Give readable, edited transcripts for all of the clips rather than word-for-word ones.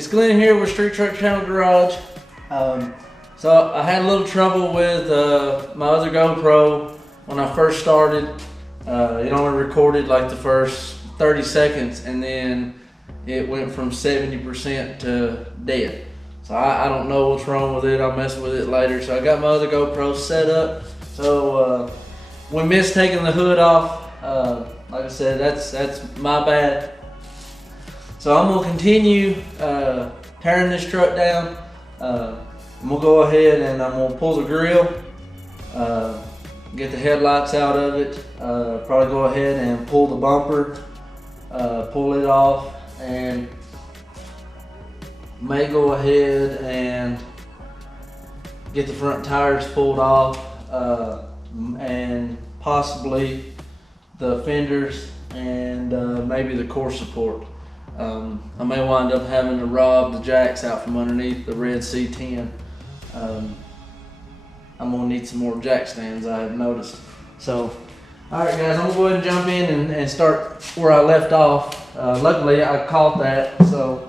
It's Glenn here with Street Truck Channel Garage. So I had a little trouble with my other GoPro when I first started. It only recorded like the first 30 seconds and then it went from 70% to dead. So I don't know what's wrong with it. I'll mess with it later. So I got my other GoPro set up. So we missed taking the hood off. Like I said, that's my bad. So I'm gonna continue tearing this truck down. I'm gonna go ahead and I'm gonna pull the grill, get the headlights out of it, probably go ahead and pull the bumper, pull it off, and may go ahead and get the front tires pulled off, and possibly the fenders and maybe the core support. I may wind up having to rob the jacks out from underneath the red C10. I'm gonna need some more jack stands, I have noticed. So, all right guys, I'm gonna go ahead and jump in and start where I left off. Luckily I caught that, so.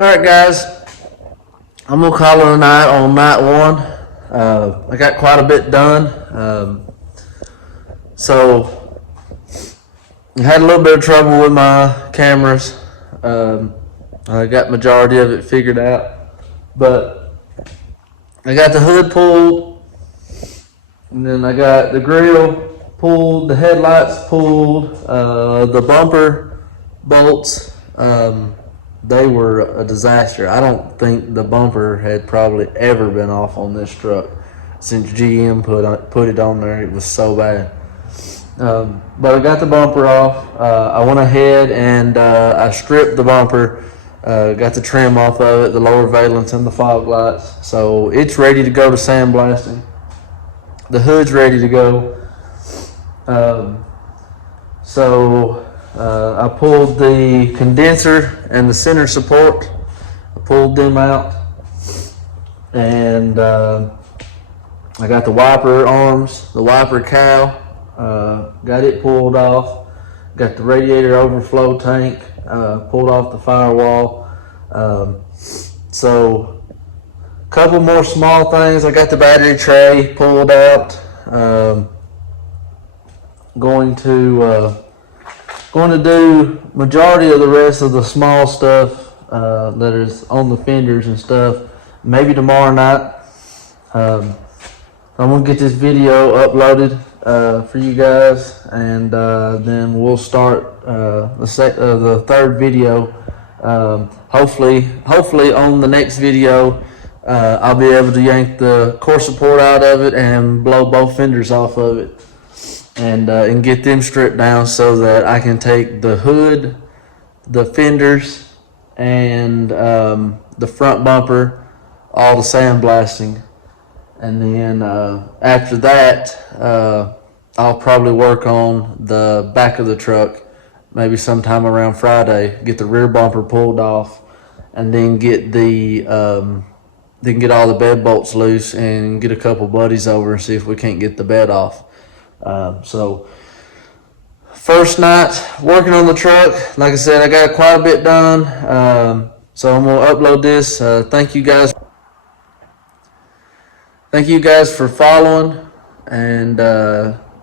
Alright guys, I'm going to call it a night on night one. I got quite a bit done. So I had a little bit of trouble with my cameras. I got majority of it figured out. But I got the hood pulled, and then I got the grill pulled, the headlights pulled, the bumper bolts. They were a disaster. I don't think the bumper had probably ever been off on this truck. since GM put it on there. It was so bad. But I got the bumper off. I went ahead and I stripped the bumper. Got the trim off of it, the lower valence and the fog lights. So it's ready to go to sandblasting. The hood's ready to go. I pulled the condenser and the center support. I pulled them out. And I got the wiper arms, the wiper cowl. Got it pulled off. Got the radiator overflow tank pulled off the firewall. So a couple more small things. I got the battery tray pulled out. Going to do majority of the rest of the small stuff that is on the fenders and stuff maybe tomorrow night. I'm gonna get this video uploaded for you guys, and then we'll start the third video. Hopefully on the next video I'll be able to yank the core support out of it and blow both fenders off of it, and get them stripped down so that I can take the hood, the fenders, and the front bumper all to sandblasting. And then after that, I'll probably work on the back of the truck, maybe sometime around Friday, get the rear bumper pulled off, and then get all the bed bolts loose and get a couple buddies over and see if we can't get the bed off. So first night working on the truck, like I said, I got quite a bit done. So I'm gonna upload this. Thank you guys for following and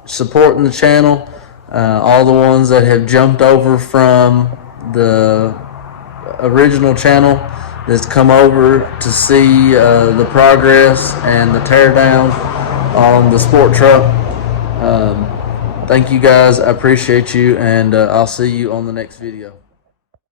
supporting the channel. All the ones that have jumped over from the original channel that's come over to see the progress and the teardown on the sport truck. Thank you guys. I appreciate you, and I'll see you on the next video.